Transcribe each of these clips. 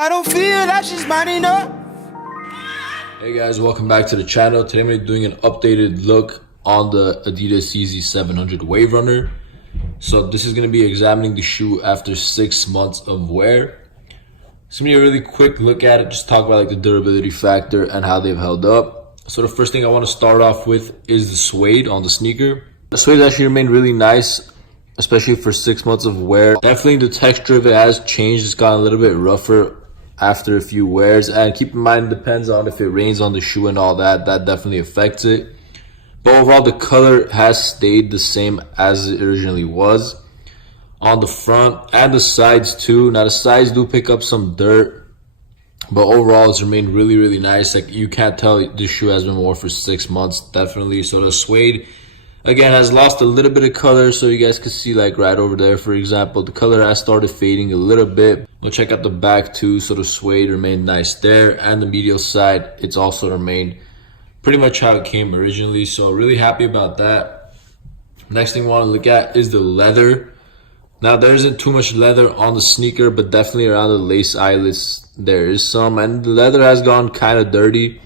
I don't feel like she's mine enough. Hey guys, welcome back to the channel. Today we're doing an updated look on the Adidas Yeezy 700 Wave Runner. So this is going to be examining the shoe after 6 months of wear. It's going to be a really quick look at it, just talk about like the durability factor and how they've held up. So the first thing I want to start off with is the suede on the sneaker. The suede actually remained really nice, especially for 6 months of wear. Definitely the texture of it has changed. It's gotten a little bit rougher after a few wears, and keep in mind, it depends on if it rains on the shoe and all that definitely affects it. But overall, the color has stayed the same as it originally was on the front and the sides too. Now the sides do pick up some dirt, but overall it's remained really nice. Like, you can't tell this shoe has been worn for 6 months, definitely. So the suede again has lost a little bit of color, so you guys can see like right over there, for example, the color has started fading a little bit. We'll check out the back too. So the suede remained nice there, and the medial side, it's also remained pretty much how it came originally. So really happy about that. Next thing we want to look at is the leather. Now there isn't too much leather on the sneaker, but definitely around the lace eyelets there is some, and the leather has gone kind of dirty.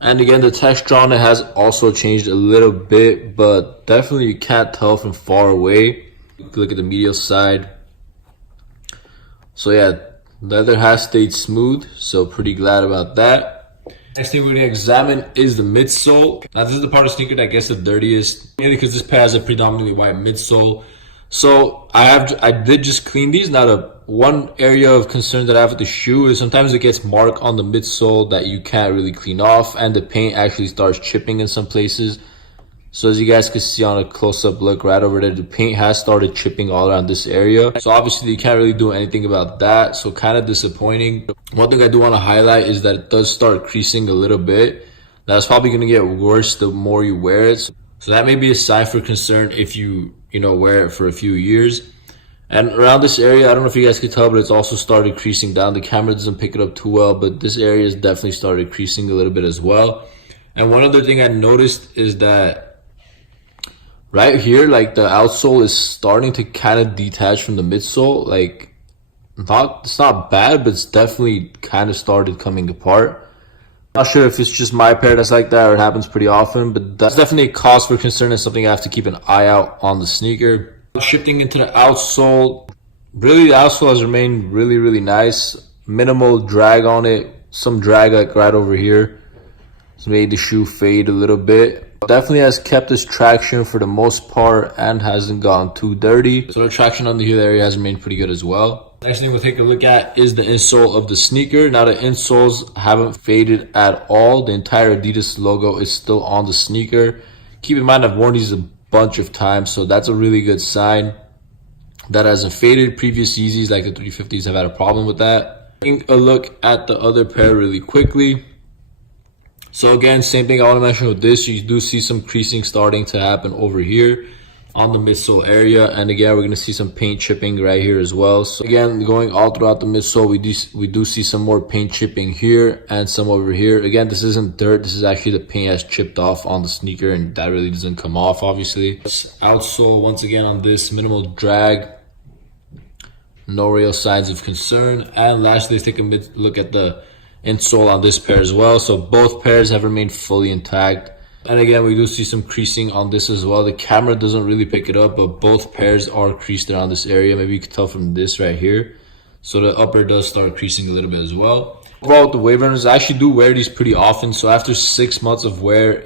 And again, the texture on it has also changed a little bit, but definitely you can't tell from far away. Look at the medial side. So yeah, leather has stayed smooth, so pretty glad about that. Next thing we're going to examine is the midsole. Now this is the part of the sneaker that gets the dirtiest, mainly because this pair has a predominantly white midsole. So I did just clean these. Now the one area of concern that I have with the shoe is sometimes it gets mark on the midsole that you can't really clean off, and the paint actually starts chipping in some places. So as you guys can see on a close-up look right over there, the paint has started chipping all around this area. So obviously you can't really do anything about that, so kind of disappointing. One thing I do want to highlight is that it does start creasing a little bit. That's probably going to get worse the more you wear it. So that may be a sign for concern if you wear it for a few years. And around this area, I don't know if you guys can tell, but it's also started creasing down. The camera doesn't pick it up too well, but this area has definitely started creasing a little bit as well. And one other thing I noticed is that right here, like the outsole is starting to kind of detach from the midsole. Like, it's not bad, but it's definitely kind of started coming apart. Not sure if it's just my pair that's like that or it happens pretty often, but that's definitely a cause for concern and something I have to keep an eye out on the sneaker. Shifting into the outsole, really the outsole has remained really nice. Minimal drag on it, some drag like right over here. It's made the shoe fade a little bit. Definitely has kept its traction for the most part and hasn't gone too dirty. So the traction on the heel area has remained pretty good as well. Next thing we'll take a look at is the insole of the sneaker. Now the insoles haven't faded at all. The entire Adidas logo is still on the sneaker. Keep in mind, I've worn these a bunch of times, so that's a really good sign that hasn't faded. Previous Yeezys like the 350s have had a problem with that. Taking a look at the other pair really quickly. So again, same thing I want to mention with this, you do see some creasing starting to happen over here on the midsole area, and again we're going to see some paint chipping right here as well. So again, going all throughout the midsole, we do see some more paint chipping here and some over here. Again, this isn't dirt, this is actually the paint has chipped off on the sneaker, and that really doesn't come off obviously. Outsole, once again on this, minimal drag, no real signs of concern. And lastly, let's take a look at the insole on this pair as well. So both pairs have remained fully intact. And again, we do see some creasing on this as well. The camera doesn't really pick it up, but both pairs are creased around this area. Maybe you can tell from this right here. So the upper does start creasing a little bit as well. Overall, with the Wave Runners, I actually do wear these pretty often. So after 6 months of wear,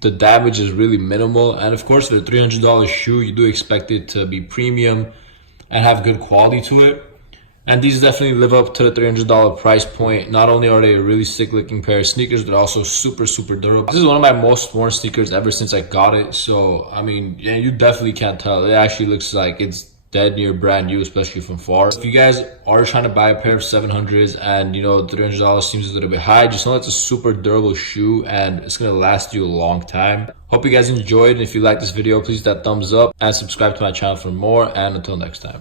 the damage is really minimal. And of course, for a $300 shoe, you do expect it to be premium and have good quality to it. And these definitely live up to the $300 price point. Not only are they a really sick looking pair of sneakers, they're also super durable. This is one of my most worn sneakers ever since I got it. So, I mean, yeah, you definitely can't tell. It actually looks like it's dead near brand new, especially from far. If you guys are trying to buy a pair of 700s and, $300 seems a little bit high, just know it's a super durable shoe and it's going to last you a long time. Hope you guys enjoyed. And if you like this video, please hit that thumbs up and subscribe to my channel for more. And until next time.